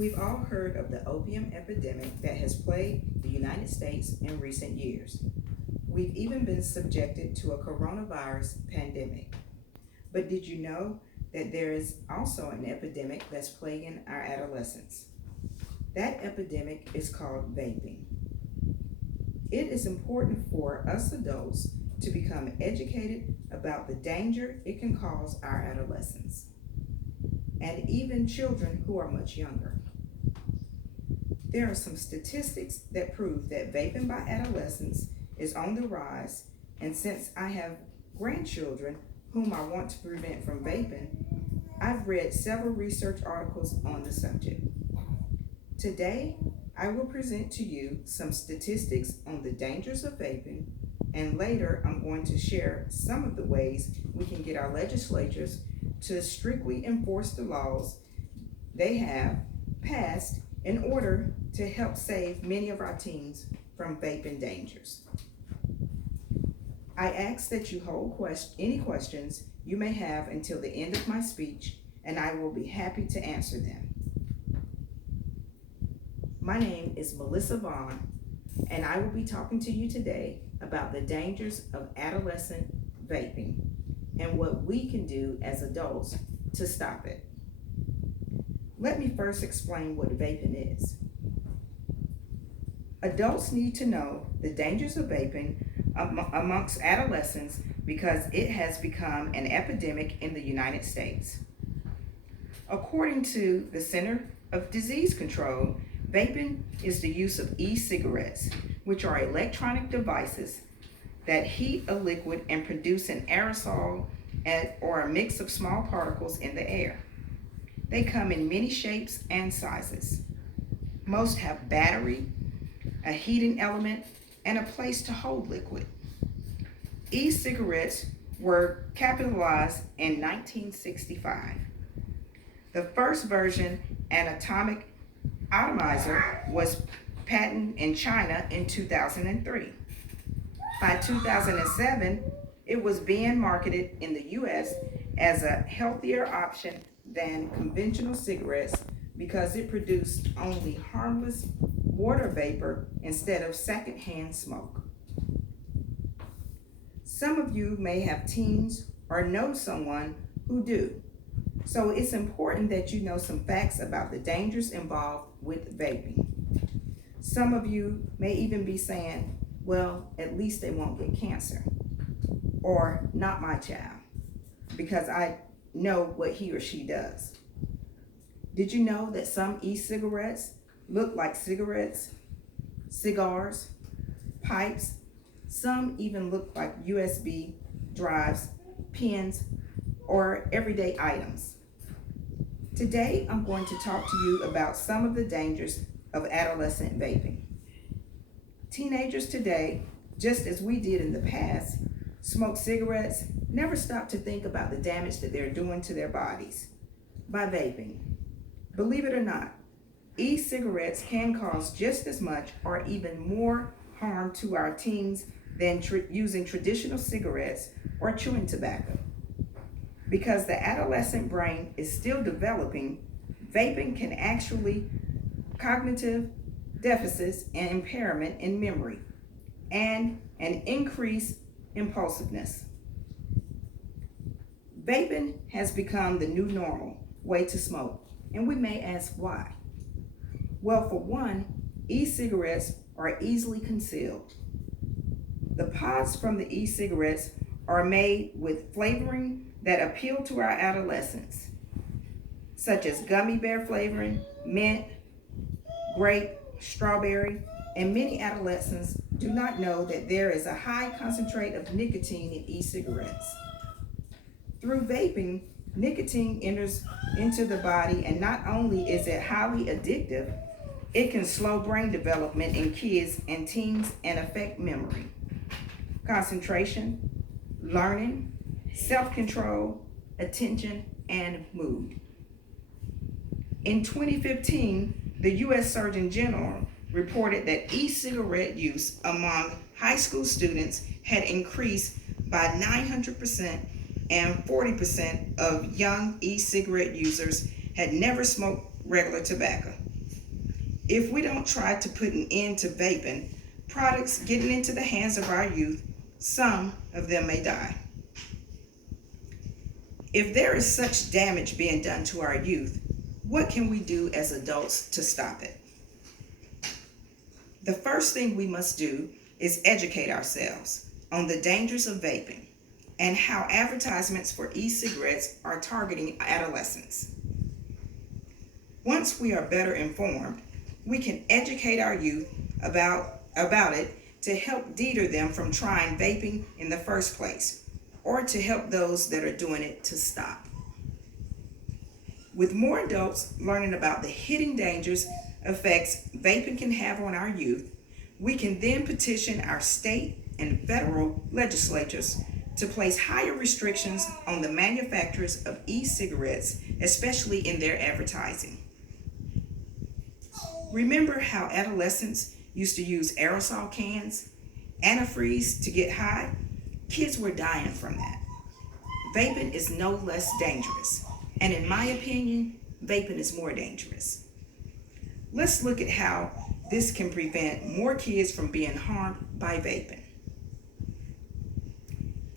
We've all heard of the opium epidemic that has plagued the United States in recent years. We've even been subjected to a coronavirus pandemic. But did you know that there is also an epidemic that's plaguing our adolescents? That epidemic is called vaping. It is important for us adults to become educated about the danger it can cause our adolescents, and even children who are much younger. There are some statistics that prove that vaping by adolescents is on the rise, and since I have grandchildren whom I want to prevent from vaping, I've read several research articles on the subject. Today, I will present to you some statistics on the dangers of vaping, and later I'm going to share some of the ways we can get our legislatures to strictly enforce the laws they have passed in order to help save many of our teens from vaping dangers. I ask that you hold any questions you may have until the end of my speech, and I will be happy to answer them. My name is Melissa Vaughn, and I will be talking to you today about the dangers of adolescent vaping and what we can do as adults to stop it. Let me first explain what vaping is. Adults need to know the dangers of vaping amongst adolescents because it has become an epidemic in the United States. According to the Center of Disease Control, vaping is the use of e-cigarettes, which are electronic devices that heat a liquid and produce an aerosol or a mix of small particles in the air. They come in many shapes and sizes. Most have battery, a heating element, and a place to hold liquid. E-cigarettes were capitalized in 1965. The first version, an atomic atomizer, was patented in China in 2003. By 2007, it was being marketed in the US as a healthier option than conventional cigarettes because it produced only harmless water vapor instead of secondhand smoke. Some of you may have teens or know someone who do. So it's important that you know some facts about the dangers involved with vaping. Some of you may even be saying, well, at least they won't get cancer, or not my child, because I know what he or she does. Did you know that some e-cigarettes look like cigarettes, cigars, pipes? Some even look like USB drives, pens, or everyday items. Today, I'm going to talk to you about some of the dangers of adolescent vaping. Teenagers today, just as we did in the past, smoke cigarettes, never stop to think about the damage that they're doing to their bodies by vaping. Believe it or not, e-cigarettes can cause just as much or even more harm to our teens than using traditional cigarettes or chewing tobacco. Because the adolescent brain is still developing, vaping can actually cognitive deficits and impairment in memory and an increased impulsiveness. Vaping has become the new normal way to smoke, and we may ask why. Well, for one, e-cigarettes are easily concealed. The pods from the e-cigarettes are made with flavoring that appeal to our adolescents, such as gummy bear flavoring, mint, grape, strawberry, and many adolescents do not know that there is a high concentrate of nicotine in e-cigarettes. Through vaping, nicotine enters into the body, and not only is it highly addictive, it can slow brain development in kids and teens and affect memory, concentration, learning, self-control, attention, and mood. In 2015, the U.S. Surgeon General reported that e-cigarette use among high school students had increased by 900%, and 40% of young e-cigarette users had never smoked regular tobacco. If we don't try to put an end to vaping products getting into the hands of our youth, some of them may die. If there is such damage being done to our youth, what can we do as adults to stop it? The first thing we must do is educate ourselves on the dangers of vaping and how advertisements for e-cigarettes are targeting adolescents. Once we are better informed, we can educate our youth about it to help deter them from trying vaping in the first place, or to help those that are doing it to stop. With more adults learning about the hidden dangers effects vaping can have on our youth, we can then petition our state and federal legislatures to place higher restrictions on the manufacturers of e-cigarettes, especially in their advertising. Remember how adolescents used to use aerosol cans, antifreeze to get high? Kids were dying from that. Vaping is no less dangerous, and in my opinion, vaping is more dangerous. Let's look at how this can prevent more kids from being harmed by vaping.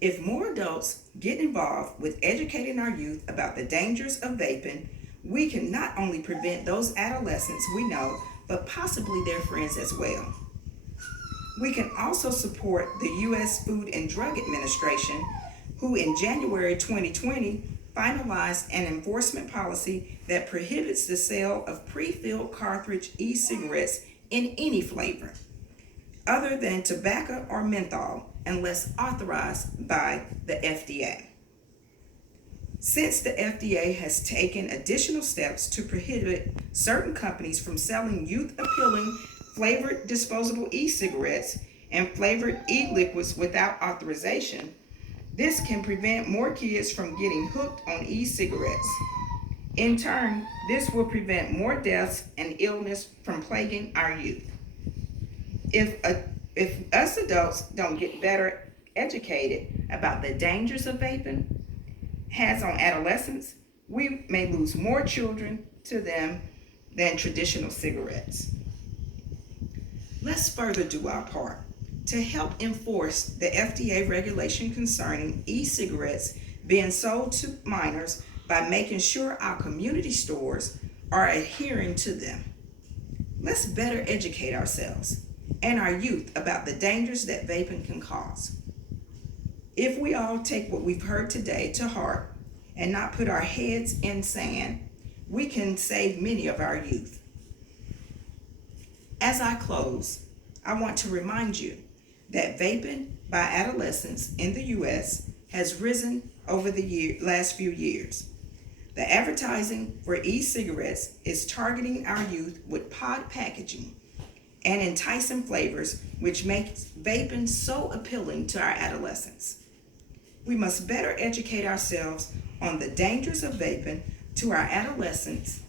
If more adults get involved with educating our youth about the dangers of vaping, we can not only prevent those adolescents we know, but possibly their friends as well. We can also support the U.S. Food and Drug Administration, who in January 2020 finalized an enforcement policy that prohibits the sale of pre-filled cartridge e-cigarettes in any flavor, other than tobacco or menthol, unless authorized by the FDA. Since the FDA has taken additional steps to prohibit certain companies from selling youth-appealing flavored disposable e-cigarettes and flavored e-liquids without authorization, this can prevent more kids from getting hooked on e-cigarettes. In turn, this will prevent more deaths and illness from plaguing our youth. If us adults don't get better educated about the dangers of vaping has on adolescents, we may lose more children to them than traditional cigarettes. Let's further do our part to help enforce the FDA regulation concerning e-cigarettes being sold to minors by making sure our community stores are adhering to them. Let's better educate ourselves and our youth about the dangers that vaping can cause. If we all take what we've heard today to heart and not put our heads in sand, we can save many of our youth. As I close, I want to remind you that vaping by adolescents in the U.S. has risen over the last few years. The advertising for e-cigarettes is targeting our youth with pod packaging and enticing flavors, which makes vaping so appealing to our adolescents. We must better educate ourselves on the dangers of vaping to our adolescents.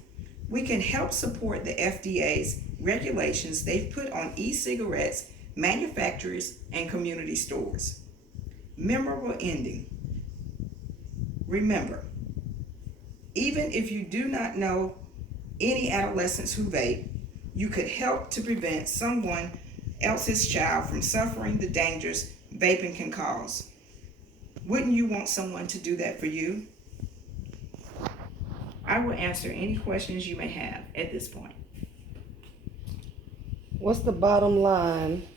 We can help support the FDA's regulations they've put on e-cigarettes, manufacturers, and community stores. Memorable ending. Remember, even if you do not know any adolescents who vape, you could help to prevent someone else's child from suffering the dangers vaping can cause. Wouldn't you want someone to do that for you? I will answer any questions you may have at this point. What's the bottom line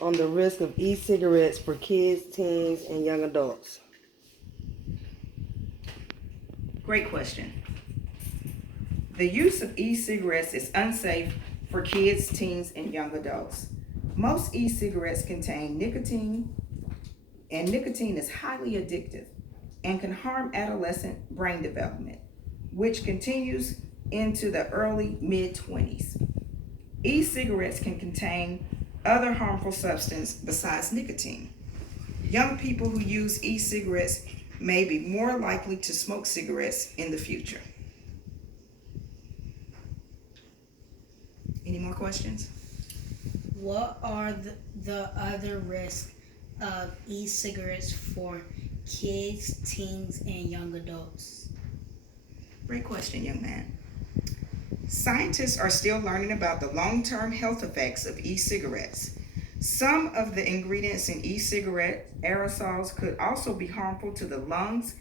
on the risk of e-cigarettes for kids, teens, and young adults? Great question. The use of e-cigarettes is unsafe for kids, teens, and young adults. Most e-cigarettes contain nicotine, and nicotine is highly addictive and can harm adolescent brain development, which continues into the early mid-20s. E-cigarettes can contain other harmful substances besides nicotine. Young people who use e-cigarettes may be more likely to smoke cigarettes in the future. Any more questions? What are the other risks of e-cigarettes for kids, teens, and young adults? Great question, young man. Scientists are still learning about the long-term health effects of e-cigarettes. Some of the ingredients in e-cigarette aerosols could also be harmful to the lungs,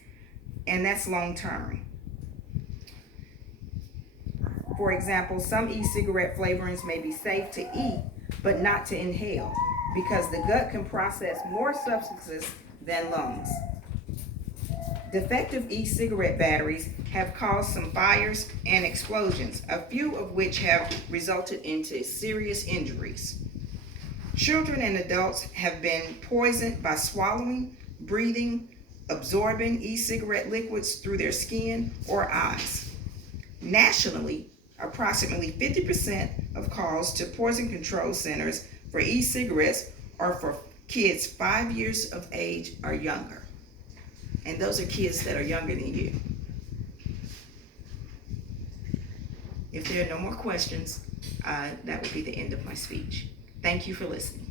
and that's long-term. For example, some e-cigarette flavorings may be safe to eat, but not to inhale, because the gut can process more substances than lungs. Defective e-cigarette batteries have caused some fires and explosions, a few of which have resulted into serious injuries. Children and adults have been poisoned by swallowing, breathing, absorbing e-cigarette liquids through their skin or eyes. Nationally, approximately 50% of calls to poison control centers for e-cigarettes are for kids 5 years of age or younger. And those are kids that are younger than you. If there are no more questions, that would be the end of my speech. Thank you for listening.